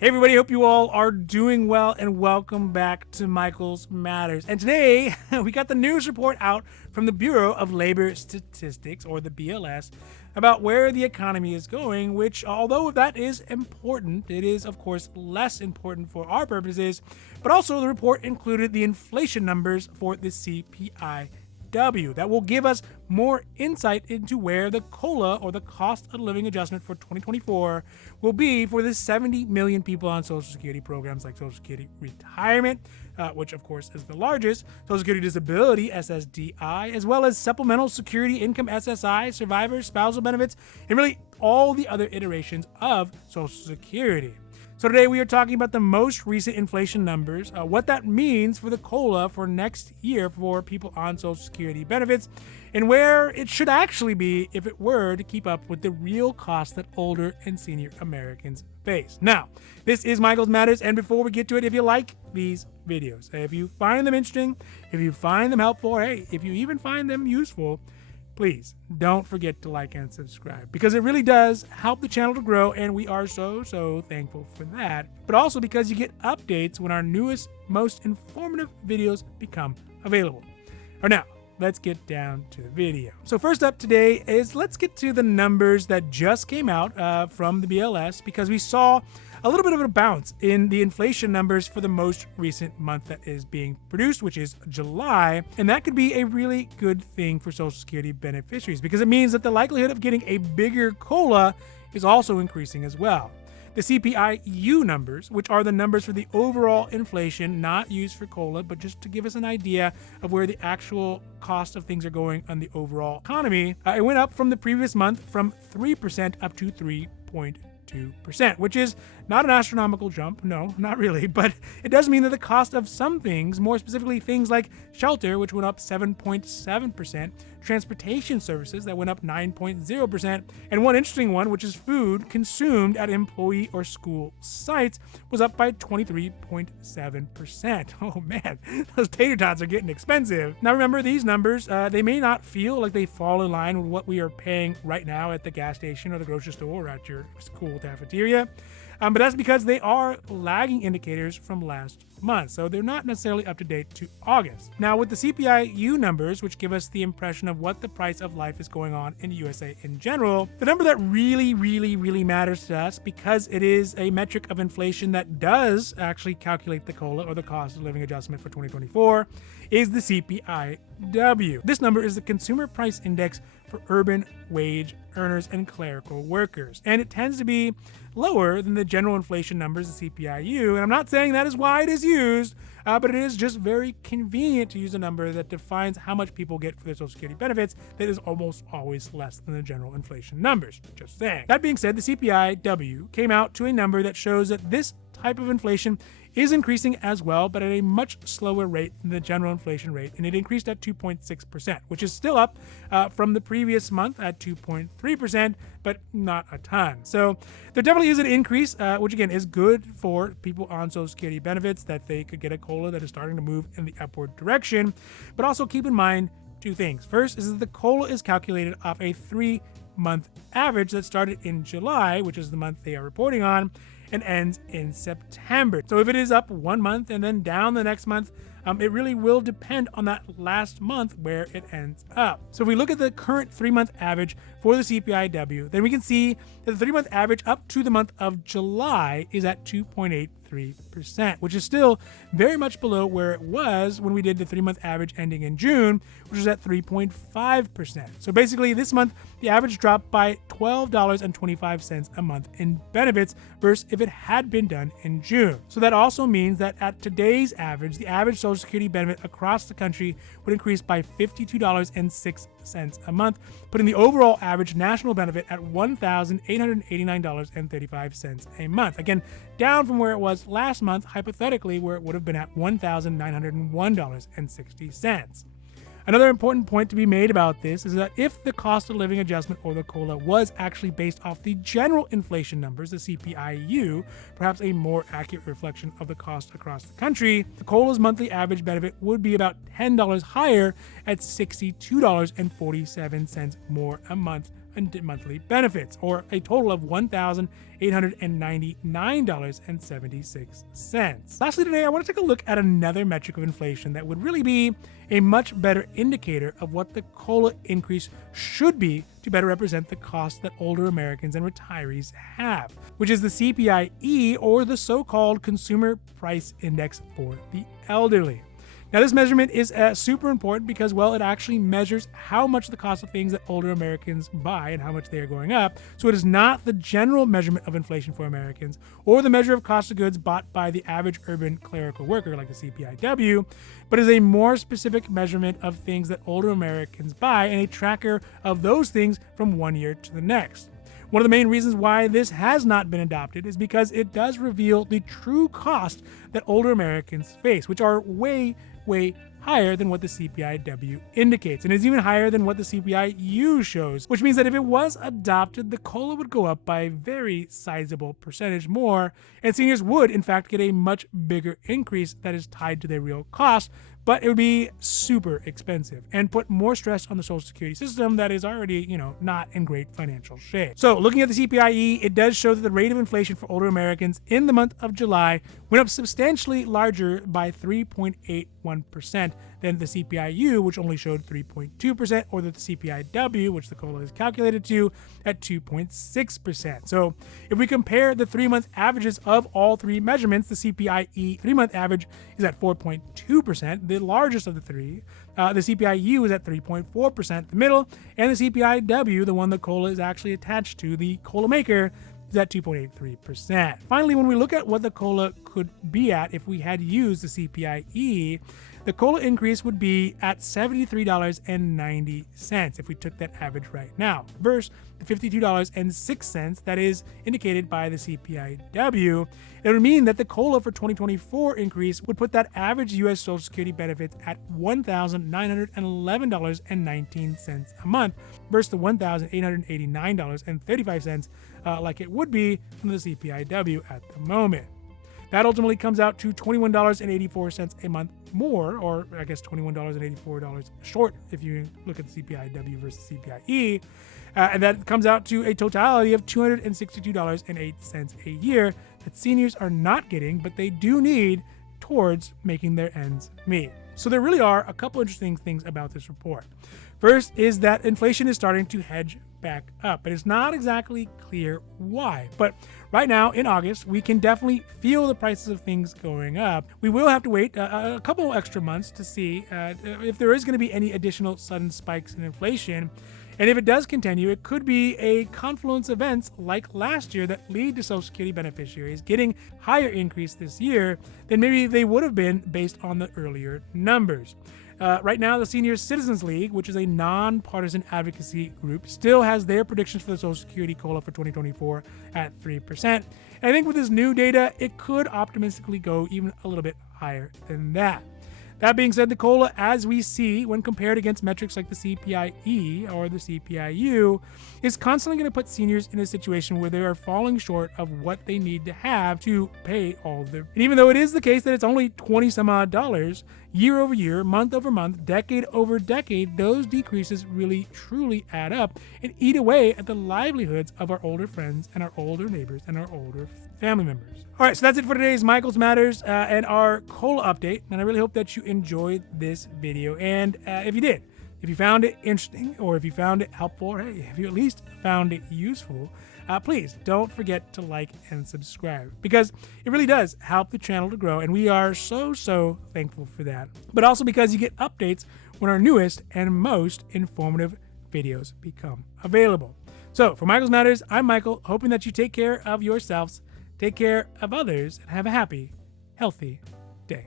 Hey everybody, hope you all are doing well and welcome back to Michael's Matters. And today we got the news report out from the Bureau of Labor Statistics, or the BLS, about where the economy is going, which, although that is important, it is of course less important for our purposes, but also the report included the inflation numbers for the CPI that will give us more insight into where the COLA, or the cost of living adjustment for 2024, will be for the 70 million people on Social Security programs like Social Security Retirement, which of course is the largest, Social Security Disability SSDI, as well as Supplemental Security Income SSI, survivor, spousal benefits, and really all the other iterations of Social Security. So today we are talking about the most recent inflation numbers, what that means for the COLA for next year for people on Social Security benefits, and where it should actually be if it were to keep up with the real cost that older and senior Americans face. Now, this is Michael's Matters, and before we get to it, if you like these videos, if you find them interesting, if you find them helpful, or hey, if you even find them useful, please don't forget to like and subscribe, because it really does help the channel to grow, and we are so thankful for that. But also because you get updates when our newest, most informative videos become available. Or now, let's get down to the video. So first up today is let's get to the numbers that just came out from the BLS, because we saw a little bit of a bounce in the inflation numbers for the most recent month that is being produced, which is July. And that could be a really good thing for Social Security beneficiaries, because it means that the likelihood of getting a bigger COLA is also increasing as well. The CPI numbers, which are the numbers for the overall inflation, not used for COLA, but just to give us an idea of where the actual cost of things are going on the overall economy, it went up from the previous month from 3% up to 3.2%, which is not an astronomical jump, no, not really, but it does mean that the cost of some things, more specifically things like shelter, which went up 7.7%, transportation services that went up 9.0%, and one interesting one, which is food consumed at employee or school sites, was up by 23.7%. Oh man, those tater tots are getting expensive. Now remember, these numbers, they may not feel like they fall in line with what we are paying right now at the gas station or the grocery store or at your school cafeteria. But that's because they are lagging indicators from last month, so they're not necessarily up to date to August. Now, with the CPI numbers, which give us the impression of what the price of life is going on in the USA in general, the number that really matters to us, because it is a metric of inflation that does actually calculate the COLA, or the cost of living adjustment for 2024, is the CPI. This number is the Consumer Price Index for urban wage earners and clerical workers, and it tends to be lower than the general inflation numbers, the CPI. And I'm not saying that is why it is used, but it is just very convenient to use a number that defines how much people get for their Social Security benefits that is almost always less than the general inflation numbers. Just saying. That being said, the CPI came out to a number that shows that this type of inflation is increasing as well, but at a much slower rate than the general inflation rate, and it increased at 2.6%, which is still up from the previous month at 2.3%, but not a ton. So there definitely is an increase, which again is good for people on Social Security benefits, that they could get a COLA that is starting to move in the upward direction. But also keep in mind two things. First is that the COLA is calculated off a 3-month average that started in July, which is the month they are reporting on, and ends in September. So if it is up 1 month and then down the next month, it really will depend on that last month where it ends up. So if we look at the current 3-month average for the CPI, then we can see that the 3-month average up to the month of July is at 2.83%, which is still very much below where it was when we did the 3-month average ending in June, which was at 3.5%. So basically this month, the average dropped by $12.25 a month in benefits versus if it had been done in June. So that also means that at today's average, the average Social Security benefit across the country would increase by $52.06 a month, putting the overall average national benefit at $1,889.35 a month. Again, down from where it was last month, hypothetically, where it would have been at $1,901.60. Another important point to be made about this is that if the cost of living adjustment, or the COLA, was actually based off the general inflation numbers, the CPI, perhaps a more accurate reflection of the cost across the country, the COLA's monthly average benefit would be about $10 higher at $62.47 more a month in monthly benefits, or a total of $1,899.76. Lastly today, I want to take a look at another metric of inflation that would really be a much better indicator of what the COLA increase should be to better represent the cost that older Americans and retirees have, which is the CPIE, or the so-called Consumer Price Index for the elderly. Now, this measurement is super important because, well, it actually measures how much the cost of things that older Americans buy and how much they are going up. So it is not the general measurement of inflation for Americans or the measure of cost of goods bought by the average urban clerical worker like the CPIW, but is a more specific measurement of things that older Americans buy and a tracker of those things from one year to the next. One of the main reasons why this has not been adopted is because it does reveal the true cost that older Americans face, which are way higher than what the CPIW indicates, and is even higher than what the CPIU shows, which means that if it was adopted, the COLA would go up by a very sizable percentage more, and seniors would, in fact, get a much bigger increase that is tied to their real cost, but it would be super expensive and put more stress on the Social Security system that is already, not in great financial shape. So looking at the CPIE, it does show that the rate of inflation for older Americans in the month of July went up substantially larger by 3.81% than the CPIU, which only showed 3.2%, or the CPIW, which the COLA is calculated to, at 2.6%. So if we compare the 3-month averages of all three measurements, the CPIE 3-month average is at 4.2%, the largest of the three. The CPIU is at 3.4%, the middle, and the CPIW, the one the COLA is actually attached to, the COLA maker, is at 2.83%. Finally, when we look at what the COLA could be at if we had used the CPIE, the COLA increase would be at $73.90 if we took that average right now, versus the $52.06 that is indicated by the CPIW. It would mean that the COLA for 2024 increase would put that average U.S. Social Security benefits at $1,911.19 a month versus the $1,889.35 like it would be from the CPIW at the moment. That ultimately comes out to $21.84 a month more, or I guess $21.84 short if you look at the CPIW versus CPIE. And that comes out to a totality of $262.08 a year that seniors are not getting, but they do need towards making their ends meet. So there really are a couple interesting things about this report. First is that inflation is starting to hedge back up, but it's not exactly clear why. But right now in August, we can definitely feel the prices of things going up. We will have to wait a couple extra months to see if there is going to be any additional sudden spikes in inflation. And if it does continue, it could be a confluence of events like last year that lead to Social Security beneficiaries getting higher increase this year than maybe they would have been based on the earlier numbers. Right now, the Senior Citizens League, which is a nonpartisan advocacy group, still has their predictions for the Social Security COLA for 2024 at 3%. And I think with this new data, it could optimistically go even a little bit higher than that. That being said, the COLA, as we see when compared against metrics like the CPIE or the CPIU, is constantly going to put seniors in a situation where they are falling short of what they need to have to pay all of their. And even though it is the case that it's only $20 some odd, year over year, month over month, decade over decade, those decreases really truly add up and eat away at the livelihoods of our older friends and our older neighbors and our older family members. All right, so that's it for today's Michael's Matters and our COLA update. And I really hope that you enjoyed this video. And if you did, if you found it interesting, or if you found it helpful, or hey, if you at least found it useful, please don't forget to like and subscribe, because it really does help the channel to grow. And we are so thankful for that. But also because you get updates when our newest and most informative videos become available. So for Michael's Matters, I'm Michael, hoping that you take care of yourselves, take care of others, and have a happy, healthy day.